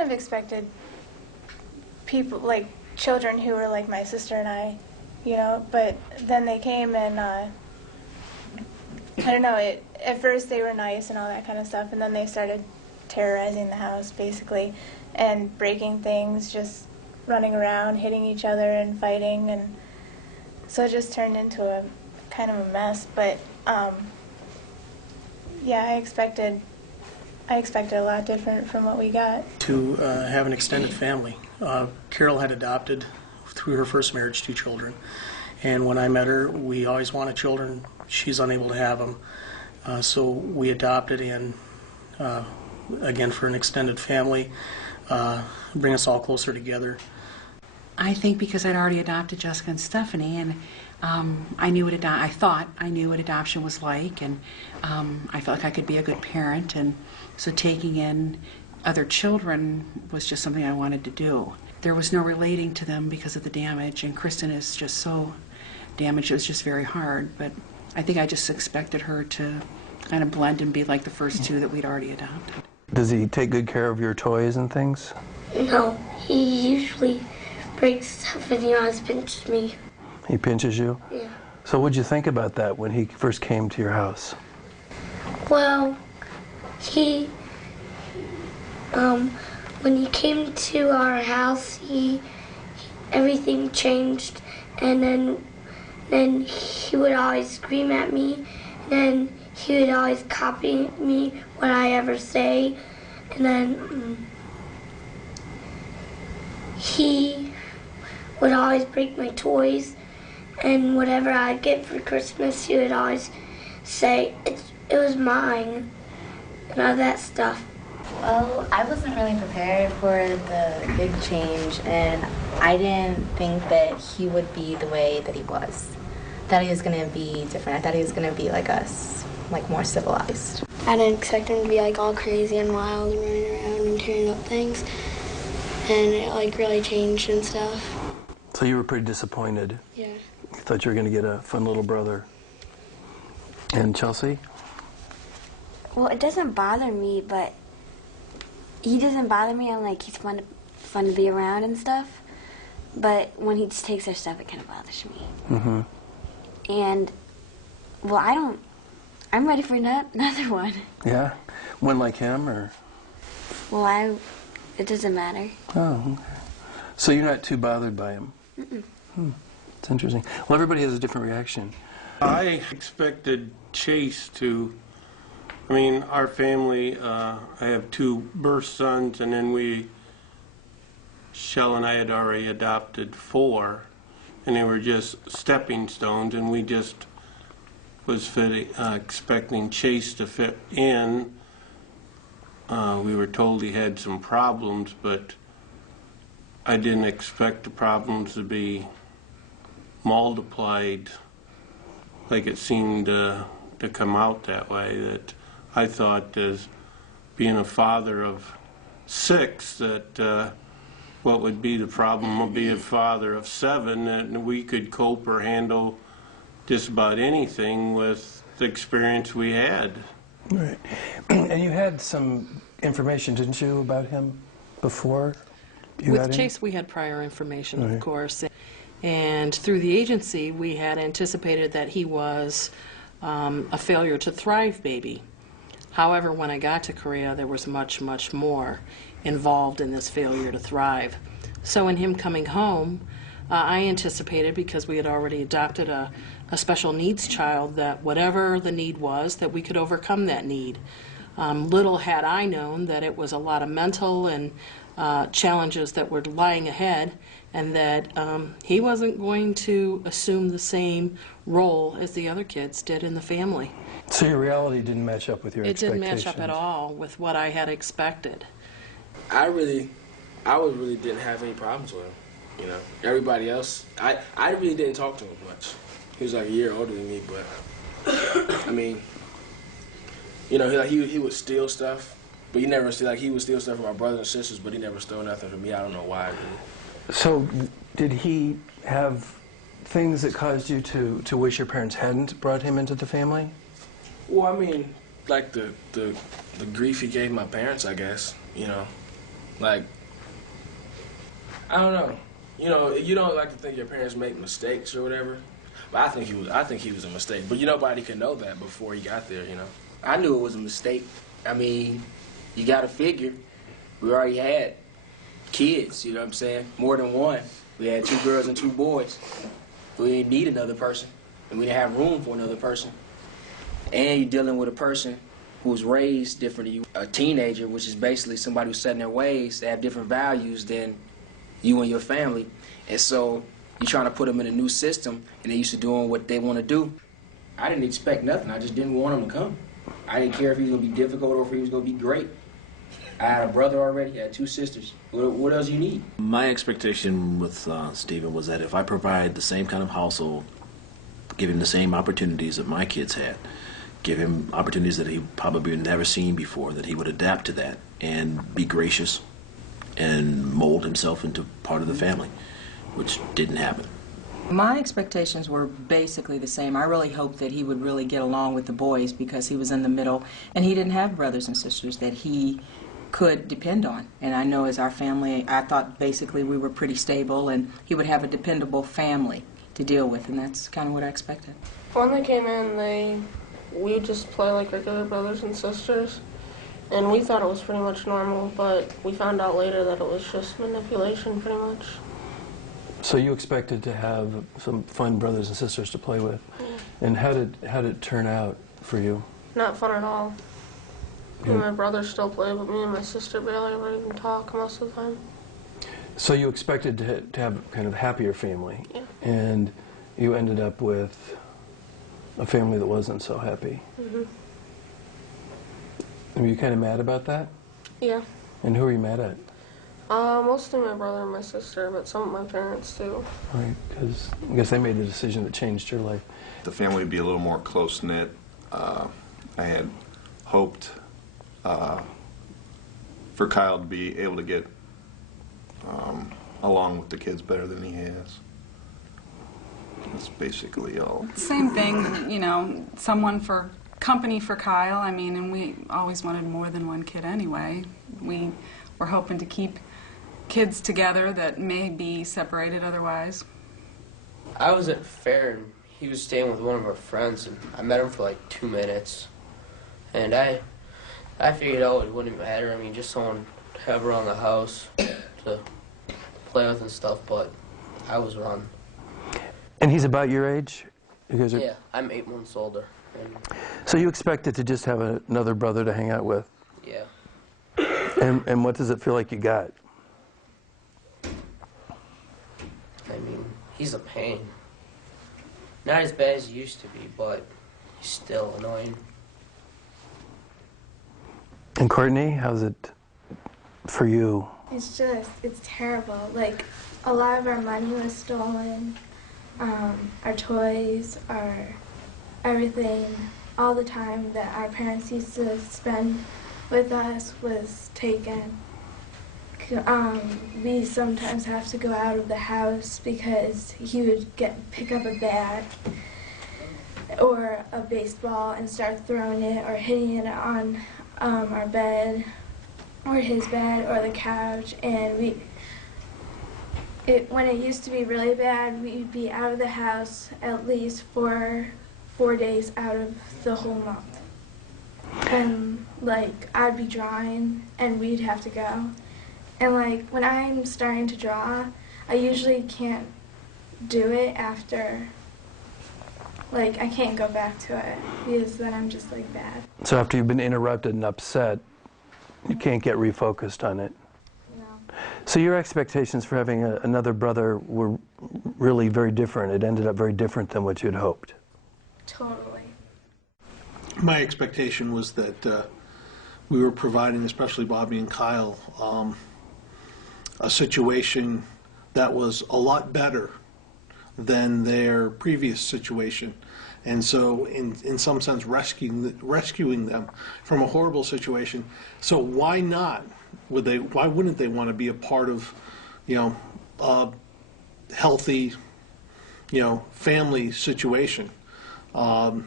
kind of expected people, like children who were like my sister and I, you know, but then they came and I don't know, at first they were nice and all that kind of stuff, and then they started terrorizing the house basically and breaking things, just running around, hitting each other and fighting, and so it just turned into a kind of a mess. But yeah, I expected a lot different from what we got. To have an extended family. Carol had adopted through her first marriage 2 children, and when I met her, we always wanted children. She's unable to have them, so we adopted in again for an extended family, bring us all closer together. I think because I'd already adopted Jessica and Stephanie, and I thought I knew what adoption was like, and I felt like I could be a good parent, and so taking in other children was just something I wanted to do. There was no relating to them because of the damage, and Kristen is just so damaged, it was just very hard, but I think I just expected her to kind of blend and be like the first 2 that we'd already adopted. Does he take good care of your toys and things? No, he usually breaks stuff and he always pinches me. He pinches you? Yeah. So what'd you think about that when he first came to your house? Well, when he came to our house, everything changed, and then he would always scream at me, and then he would always copy me what I ever say, and then he would always break my toys, and whatever I'd get for Christmas, he would always say it was mine, and all that stuff. Well, I wasn't really prepared for the big change, and I didn't think that he would be the way that he was. I thought he was going to be different. I thought he was going to be like us, like more civilized. I didn't expect him to be like all crazy and wild and running around and tearing up things, and it like really changed and stuff. So you were pretty disappointed? Yeah. You thought you were going to get a fun little brother. And Chelsea? Well, it doesn't bother me, but he doesn't bother me, and like he's fun to be around and stuff. But when he just takes our stuff, it kind of bothers me. Mm-hmm. And well, I'm ready for another one. Yeah? One like him, or? Well, it doesn't matter. Oh, okay. So you're not too bothered by him? Mm-mm. It's interesting. Well, everybody has a different reaction. I expected Chase to, I mean, our family, I have 2 birth sons, and then Shell and I had already adopted 4, and they were just stepping stones, and we just was expecting Chase to fit in. We were told he had some problems, but I didn't expect the problems to be multiplied like it seemed to come out that way. That I thought, as being a father of 6, that what would be the problem would be a father of 7, that we could cope or handle just about anything with the experience we had. Right. And you had some information, didn't you, about him before? With Chase, we had prior information, of course. And through the agency, we had anticipated that he was a failure to thrive baby. However, when I got to Korea, there was much, much more involved in this failure to thrive. So in him coming home, I anticipated, because we had already adopted a special needs child, that whatever the need was, that we could overcome that need. Little had I known that it was a lot of mental and challenges that were lying ahead, and that he wasn't going to assume the same role as the other kids did in the family. So your reality didn't match up with your expectations? It didn't match up at all with what I had expected. I really didn't have any problems with him. You know, everybody else, I really didn't talk to him much. He was like a year older than me, but I mean, you know, he would steal stuff, but he never steal, like, he would steal stuff from my brothers and sisters, but he never stole nothing from me. I don't know why. Really. So did he have things that caused you to wish your parents hadn't brought him into the family? Well, I mean, like the grief he gave my parents, I guess, you know. Like, I don't know. You don't like to think your parents make mistakes or whatever. But I think he was a mistake. But nobody could know that before he got there, I knew it was a mistake. I mean, you got to figure. We already had kids, you know what I'm saying? More than one. We had 2 girls and 2 boys. We didn't need another person, and we didn't have room for another person. And you're dealing with a person who was raised different than you. A teenager, which is basically somebody who's set in their ways, they have different values than you and your family. And so you're trying to put them in a new system, and they're used to doing what they want to do. I didn't expect nothing. I just didn't want him to come. I didn't care if he was going to be difficult or if he was going to be great. I had a brother already, I had 2 sisters. What else you need? My expectation with Stephen was that if I provide the same kind of household, give him the same opportunities that my kids had, give him opportunities that he probably never seen before, that he would adapt to that and be gracious and mold himself into part of the family, which didn't happen. My expectations were basically the same. I really hoped that he would really get along with the boys because he was in the middle and he didn't have brothers and sisters that he could depend on. And I know as our family, I thought basically we were pretty stable and he would have a dependable family to deal with, and that's kind of what I expected. When they came in, we would just play like regular brothers and sisters, and we thought it was pretty much normal, but we found out later that it was just manipulation pretty much. So you expected to have some fun brothers and sisters to play with. Yeah. And how did it turn out for you? Not fun at all. Me and my brother still play, but me and my sister barely ever even talk most of the time. So you expected to have kind of happier family, yeah. And you ended up with a family that wasn't so happy. Mm-hmm. Were you kind of mad about that? Yeah. And who are you mad at? Mostly my brother and my sister, but some of my parents too. Right, because I guess they made the decision that changed your life. The family would be a little more close-knit. I had hoped for Kyle to be able to get along with the kids better than he has. That's basically all. Same thing, someone for company for Kyle. I mean, and we always wanted more than one kid anyway. We were hoping to keep kids together that may be separated otherwise. I was at fair and he was staying with one of our friends, and I met him for like 2 minutes, and I figured out it wouldn't matter. I mean, just someone to have around the house to play with and stuff, but I was wrong. And he's about your age? Yeah, I'm 8 months older. And so you expected to just have another brother to hang out with? Yeah. And what does it feel like you got? I mean, he's a pain. Not as bad as he used to be, but he's still annoying. And Courtney, how's it for you? It's terrible. Like, a lot of our money was stolen, our toys, our everything, all the time that our parents used to spend with us was taken. We sometimes have to go out of the house because he would pick up a bat or a baseball and start throwing it or hitting it on our bed or his bed or the couch. And when it used to be really bad, we'd be out of the house at least for 4 days out of the whole month. And I'd be drawing and we'd have to go. And when I'm starting to draw, I usually can't do it after, I can't go back to it because then I'm just bad. So after you've been interrupted and upset, you can't get refocused on it? No. So your expectations for having another brother were really very different. It ended up very different than what you'd hoped. Totally. My expectation was that we were providing, especially Bobby and Kyle, a situation that was a lot better than their previous situation. And so in some sense rescuing them from a horrible situation. So why not? Why wouldn't they want to be a part of, a healthy, family situation? So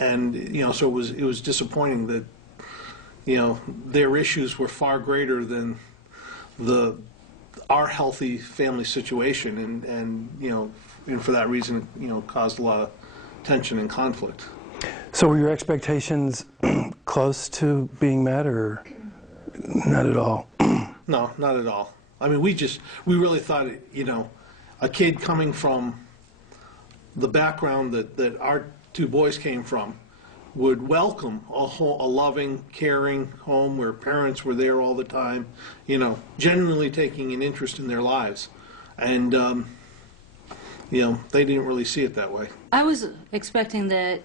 it was disappointing that, their issues were far greater than our healthy family situation, and for that reason, caused a lot of tension and conflict. So were your expectations close to being met, or not at all? No, not at all. I mean, we really thought, a kid coming from the background that our two boys came from would welcome a loving, caring home where parents were there all the time, genuinely taking an interest in their lives. And, they didn't really see it that way. I was expecting that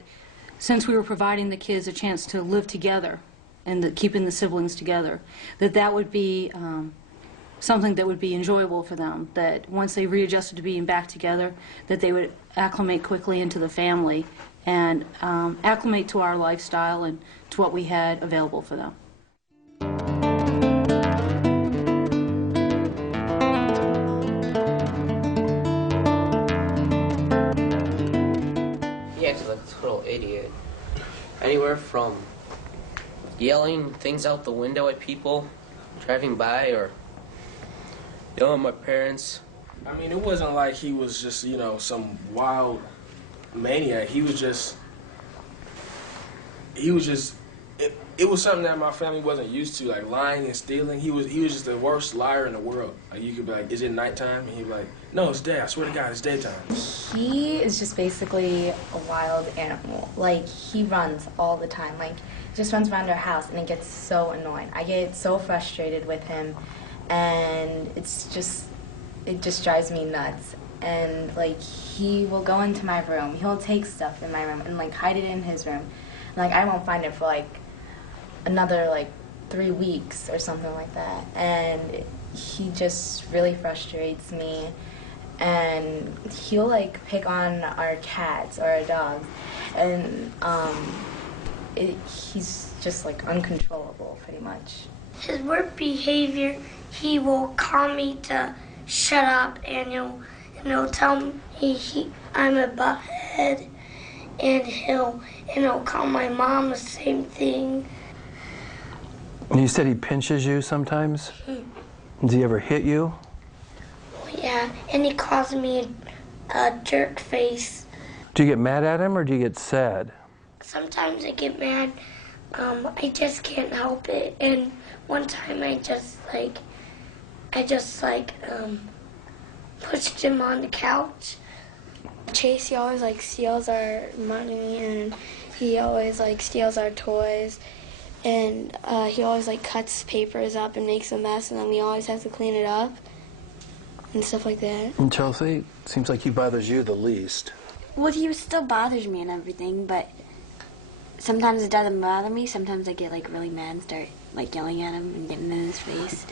since we were providing the kids a chance to live together and keeping the siblings together, that would be something that would be enjoyable for them, that once they readjusted to being back together, that they would acclimate quickly into the family and acclimate to our lifestyle and to what we had available for them. He acted like a total idiot. Anywhere from yelling things out the window at people driving by, or yelling at my parents. I mean, it wasn't like he was just, some wild maniac. He was just, it was something that my family wasn't used to, like lying and stealing. He was just the worst liar in the world. Like, you could be like, is it nighttime? And he'd be like, no, it's day. I swear to God, it's daytime. He is just basically a wild animal. Like, he runs all the time. Like, just runs around our house, and it gets so annoying. I get so frustrated with him, and it just drives me nuts. And like, he will go into my room, he'll take stuff in my room and like hide it in his room. And like, I won't find it for like another like 3 weeks or something like that. And he just really frustrates me. And he'll like pick on our cats or our dogs. And he's just like uncontrollable pretty much. His work behavior, he will call me to shut up, and he'll tell me I'm a butthead, and he'll call my mom the same thing. And you said he pinches you sometimes? Does he ever hit you? Yeah, and he calls me a jerk face. Do you get mad at him, or do you get sad? Sometimes I get mad. I just can't help it. And one time I just pushed him on the couch. Chase, he always like steals our money, and he always like steals our toys, and he always like cuts papers up and makes a mess, and then we always have to clean it up and stuff like that. And Chelsea, seems like he bothers you the least. Well, he still bothers me and everything, but sometimes it doesn't bother me. Sometimes I get like really mad and start like yelling at him and getting in his face.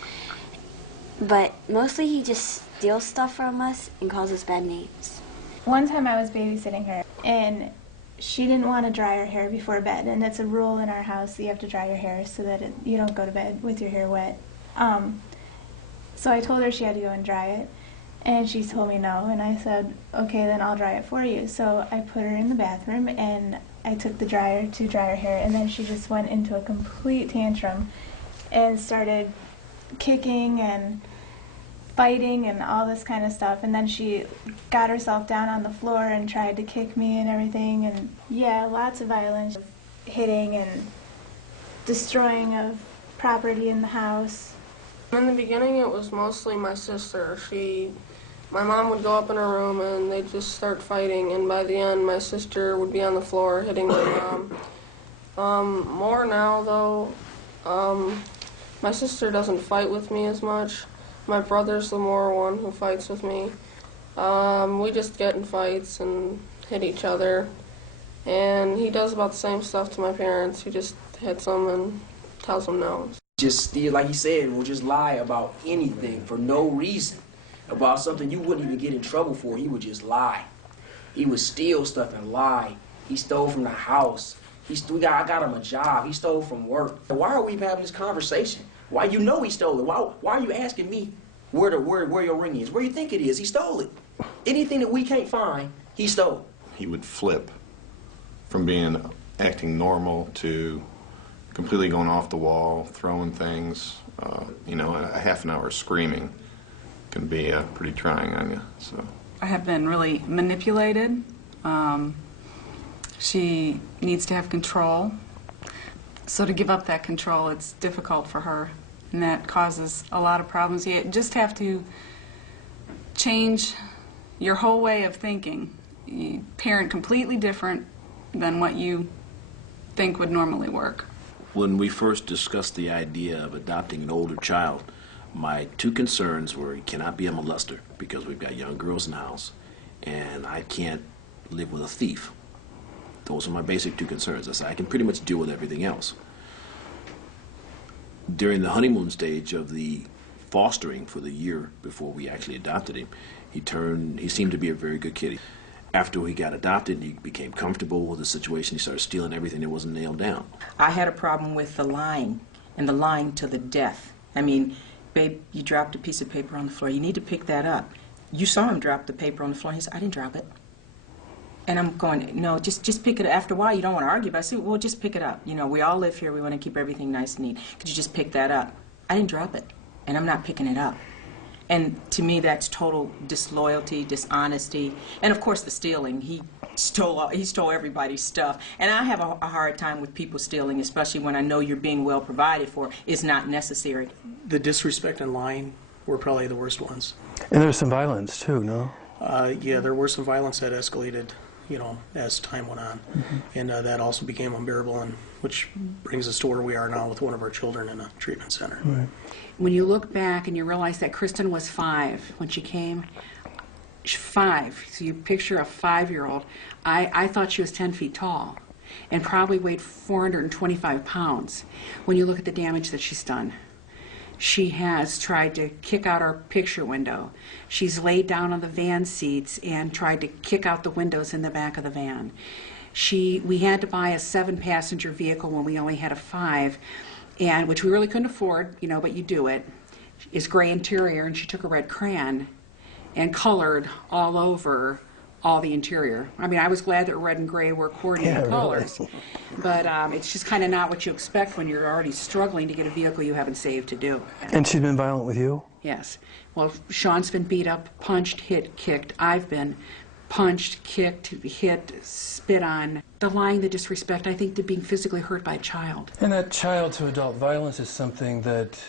But mostly he just steals stuff from us and calls us bad names. One time I was babysitting her, and she didn't want to dry her hair before bed, and it's a rule in our house that you have to dry your hair so that you don't go to bed with your hair wet. So I told her she had to go and dry it, and she told me no, and I said, okay, then I'll dry it for you. So I put her in the bathroom, and I took the dryer to dry her hair, and then she just went into a complete tantrum and started kicking and fighting and all this kind of stuff. And then she got herself down on the floor and tried to kick me and everything. And yeah, lots of violence, hitting and destroying of property in the house. In the beginning, it was mostly my sister. My mom would go up in her room and they'd just start fighting, and by the end, my sister would be on the floor hitting my mom. More now, though, my sister doesn't fight with me as much. My brother's the more one who fights with me. We just get in fights and hit each other, and he does about the same stuff to my parents. He just hits them and tells them no. Just steal, like he said, will just lie about anything for no reason. About something you wouldn't even get in trouble for, he would just lie. He would steal stuff and lie. He stole from the house. I got him a job. He stole from work. Why are we even having this conversation? Why he stole it? Why are you asking me where your ring is? Where you think it is? He stole it. Anything that we can't find, he stole. He would flip from acting normal to completely going off the wall, throwing things, you know, a half an hour screaming can be pretty trying on you. So I have been really manipulated. She needs to have control. So to give up that control, it's difficult for her. And that causes a lot of problems. You just have to change your whole way of thinking. You parent completely different than what you think would normally work. When we first discussed the idea of adopting an older child, my two concerns were he cannot be a molester because we've got young girls in the house, and I can't live with a thief. Those are my basic two concerns. I said I can pretty much deal with everything else. During the honeymoon stage of the fostering for the year before we actually adopted him, he seemed to be a very good kid. After he got adopted, he became comfortable with the situation. He started stealing everything that wasn't nailed down. I had a problem with the lying, and the lying to the death. I mean, babe, you dropped a piece of paper on the floor. You need to pick that up. You saw him drop the paper on the floor. He said, I didn't drop it. And I'm going, no, just pick it up. After a while, you don't want to argue, but I said, well, just pick it up. You know, we all live here. We want to keep everything nice and neat. Could you just pick that up? I didn't drop it, and I'm not picking it up. And to me, that's total disloyalty, dishonesty, and of course the stealing. He stole everybody's stuff. And I have a hard time with people stealing, especially when I know you're being well provided for. It's not necessary. The disrespect and lying were probably the worst ones. And there's some violence too, no? Yeah, there was some violence that escalated, you know, as time went on. Mm-hmm. And that also became unbearable, and which brings us to where we are now with one of our children in a treatment center. Right. When you look back and you realize that Kristen was 5 when she came, 5, so you picture a 5-year-old. I thought she was 10 feet tall and probably weighed 425 pounds when you look at the damage that she's done. She has tried to kick out our picture window. She's laid down on the van seats and tried to kick out the windows in the back of the van. We had to buy a 7-passenger vehicle when we only had a 5, and which we really couldn't afford, you know, but you do it. It's gray interior, and she took a red crayon and colored all over all the interior. I mean, I was glad that red and gray were coordinated colors, really. But it's just kind of not what you expect when you're already struggling to get a vehicle you haven't saved to do. And she's been violent with you? Yes. Well, Sean's been beat up, punched, hit, kicked. I've been punched, kicked, hit, spit on. The lying, the disrespect, I think, to being physically hurt by a child. And that child to adult violence is something that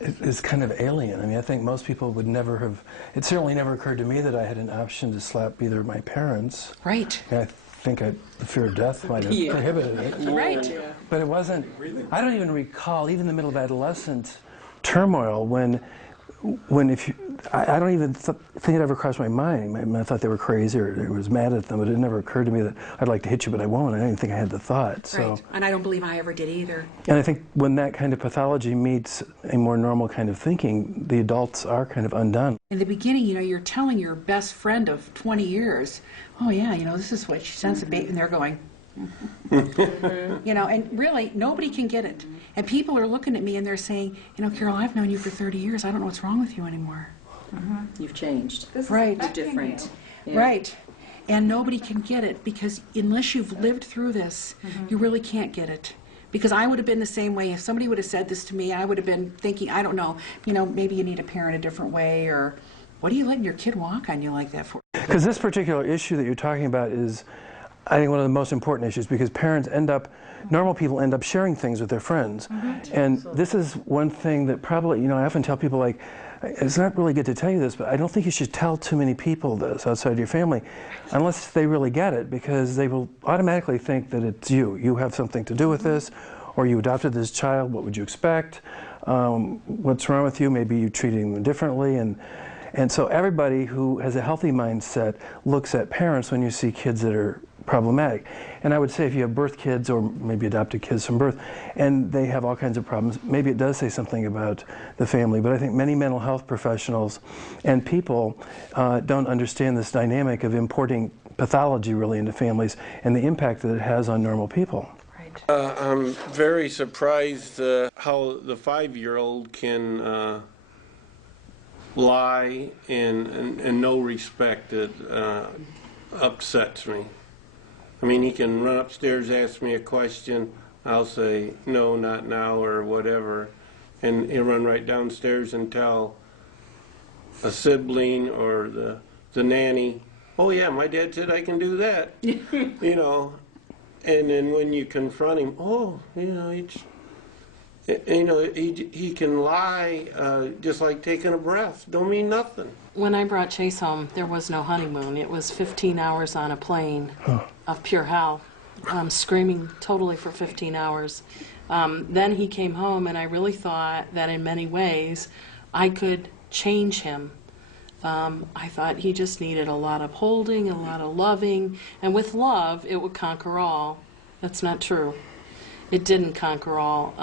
is kind of alien. I mean, I think most people would never have, it certainly never occurred to me that I had an option to slap either of my parents. Right. I think the fear of death might have prohibited it. Right. But it wasn't, I don't even recall, even in the middle of adolescent turmoil, when if you, I don't even think it ever crossed my mind. I thought they were crazy or I was mad at them, but it never occurred to me that I'd like to hit you, but I won't. I didn't think I had the thought. So. Right, and I don't believe I ever did either. And I think when that kind of pathology meets a more normal kind of thinking, the adults are kind of undone. In the beginning, you know, you're telling your best friend of 20 years, oh yeah, you know, this is what she sends a baby, and they're going, you know, and really, nobody can get it. And people are looking at me and they're saying, you know, Carol, I've known you for 30 years. I don't know what's wrong with you anymore. You've changed. Right. You're different. Yeah. Right. And nobody can get it because unless you've lived through this, you really can't get it. Because I would have been the same way. If somebody would have said this to me, I would have been thinking, I don't know, you know, maybe you need to parent a different way, or what are you letting your kid walk on you like that for? Because this particular issue that you're talking about is, I think, one of the most important issues, because parents normal people end up sharing things with their friends. And this is one thing that probably, you know, I often tell people, like, it's not really good to tell you this, but I don't think you should tell too many people this outside your family, unless they really get it, because they will automatically think that it's you. You have something to do with this, or you adopted this child, what would you expect? What's wrong with you? Maybe you're treating them differently. And so everybody who has a healthy mindset looks at parents when you see kids that are problematic. And I would say if you have birth kids or maybe adopted kids from birth and they have all kinds of problems, maybe it does say something about the family. But I think many mental health professionals and people don't understand this dynamic of importing pathology really into families and the impact that it has on normal people. I'm very surprised how the 5-year-old can lie and no respect. It upsets me. I mean, he can run upstairs, ask me a question, I'll say, no, not now, or whatever, and he'll run right downstairs and tell a sibling or the nanny, oh yeah, my dad said I can do that. You know, and then when you confront him, oh, you know, he can lie just like taking a breath. Don't mean nothing. When I brought Chase home, there was no honeymoon. It was 15 hours on a plane of pure hell, screaming totally for 15 hours. Then he came home, and I really thought that in many ways I could change him. I thought he just needed a lot of holding, a lot of loving, and with love, it would conquer all. That's not true. It didn't conquer all.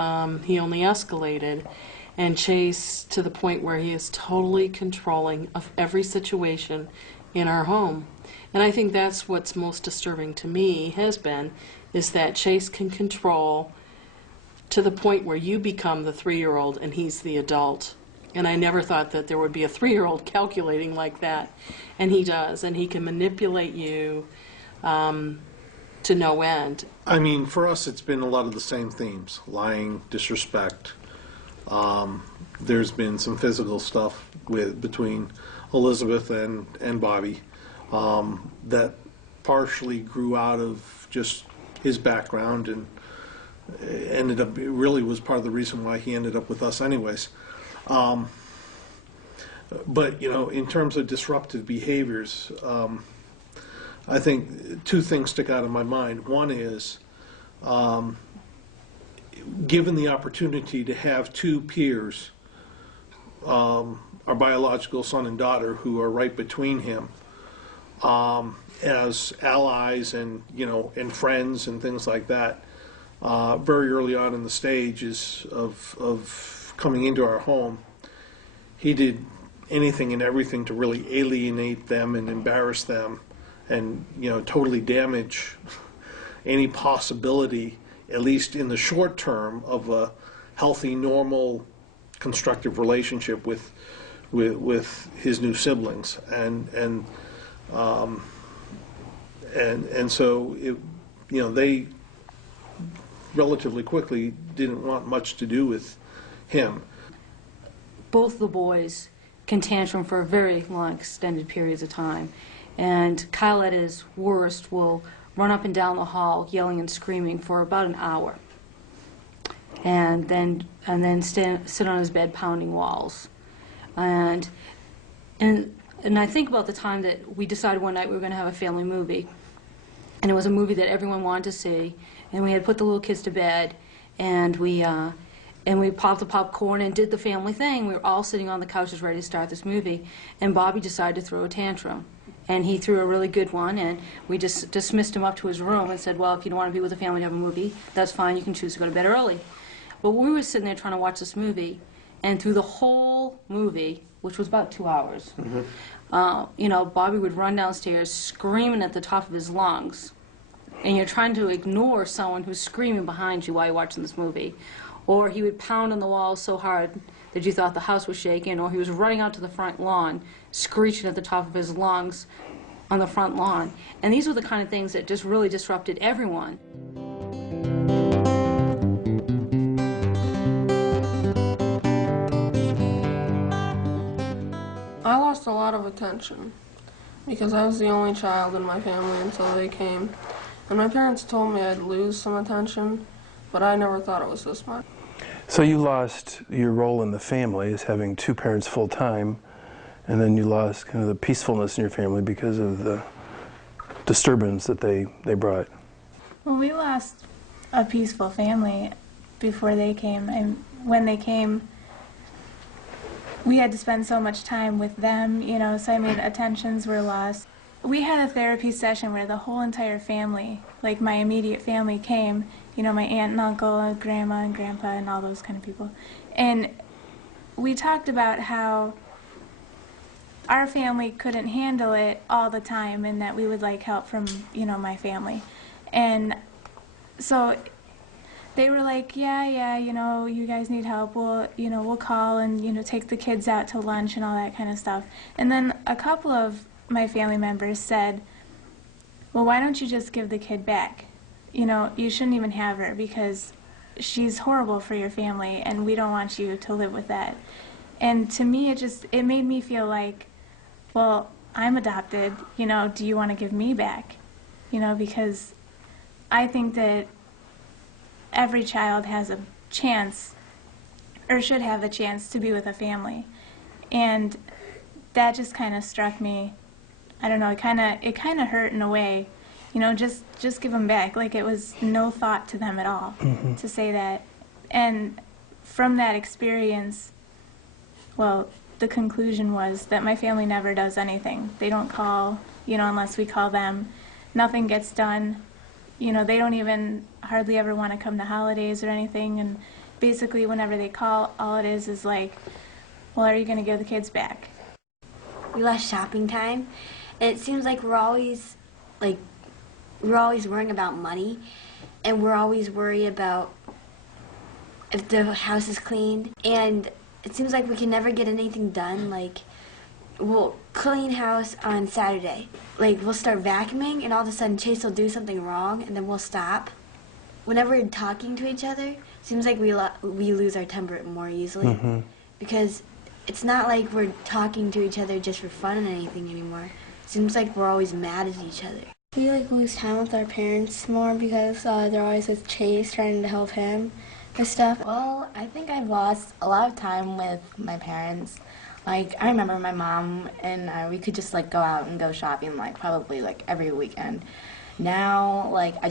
He only escalated, and Chase to the point where he is totally controlling of every situation in our home. And I think that's what's most disturbing to me has been, is that Chase can control to the point where you become the 3-year-old and he's the adult. And I never thought that there would be a 3-year-old calculating like that. And he does, and he can manipulate you to no end. I mean, for us, it's been a lot of the same themes: lying, disrespect. There's been some physical stuff between Elizabeth and Bobby that partially grew out of just his background and ended up, it really was part of the reason why he ended up with us anyways. But, you know, in terms of disruptive behaviors, I think 2 things stick out in my mind. One is, given the opportunity to have 2 peers, our biological son and daughter, who are right between him, as allies and, you know, and friends and things like that, very early on in the stages of coming into our home, he did anything and everything to really alienate them and embarrass them and, you know, totally damage any possibility, at least in the short term, of a healthy, normal, constructive relationship with his new siblings. And so it, you know, they relatively quickly didn't want much to do with him. Both the boys can tantrum for very long, extended periods of time. And Kyle, at his worst, will run up and down the hall yelling and screaming for about an hour. And then sit on his bed pounding walls. And I think about the time that we decided one night we were going to have a family movie. And it was a movie that everyone wanted to see. And we had put the little kids to bed, and we popped the popcorn and did the family thing. We were all sitting on the couches ready to start this movie, and Bobby decided to throw a tantrum. And he threw a really good one, and we just dismissed him up to his room and said, well, if you don't want to be with the family to have a movie, that's fine, you can choose to go to bed early. But we were sitting there trying to watch this movie, and through the whole movie, which was about 2 hours, you know, Bobby would run downstairs screaming at the top of his lungs, and you're trying to ignore someone who's screaming behind you while you're watching this movie. Or he would pound on the walls so hard that you thought the house was shaking, or he was running out to the front lawn, screeching at the top of his lungs on the front lawn. And these were the kind of things that just really disrupted everyone. I lost a lot of attention because I was the only child in my family until they came. And my parents told me I'd lose some attention, but I never thought it was this much. So you lost your role in the family as having 2 parents full-time, and then you lost kind of the peacefulness in your family because of the disturbance that they brought. Well, we lost a peaceful family before they came, and when they came, we had to spend so much time with them, you know, so I mean, attentions were lost. We had a therapy session where the whole entire family, like my immediate family, came, you know, my aunt and uncle, and grandma and grandpa, and all those kind of people. And we talked about how our family couldn't handle it all the time, and that we would like help from, you know, my family. And so they were like, yeah, you know, you guys need help, we'll call and, you know, take the kids out to lunch and all that kind of stuff. And then a couple of my family members said, well, why don't you just give the kid back? you know, you shouldn't even have her because she's horrible for your family and we don't want you to live with that. And to me, it made me feel like, well, I'm adopted, you know, do you want to give me back? You know, because I think that every child has a chance, or should have a chance, to be with a family. And that just kind of struck me. I don't know, it kind of hurt in a way. You know, just give them back. Like it was no thought to them at all to say that. And from that experience, well, the conclusion was that my family never does anything. They don't call, you know, unless we call them. Nothing gets done. You know, they don't even hardly ever want to come to holidays or anything. And basically, whenever they call, all it is like, well, are you going to give the kids back? We lost shopping time, and it seems like we're always worrying about money, and we're always worried about if the house is cleaned, and it seems like we can never get anything done. Like, we'll clean house on Saturday. Like, we'll start vacuuming, and all of a sudden Chase will do something wrong, and then we'll stop. Whenever we're talking to each other, it seems like we lose our temper more easily, because it's not like we're talking to each other just for fun or anything anymore. It seems like we're always mad at each other. We lose time with our parents more because they're always with Chase trying to help him and stuff. Well, I think I've lost a lot of time with my parents. Like, I remember my mom and we could just like go out and go shopping like probably like every weekend. Now, like, I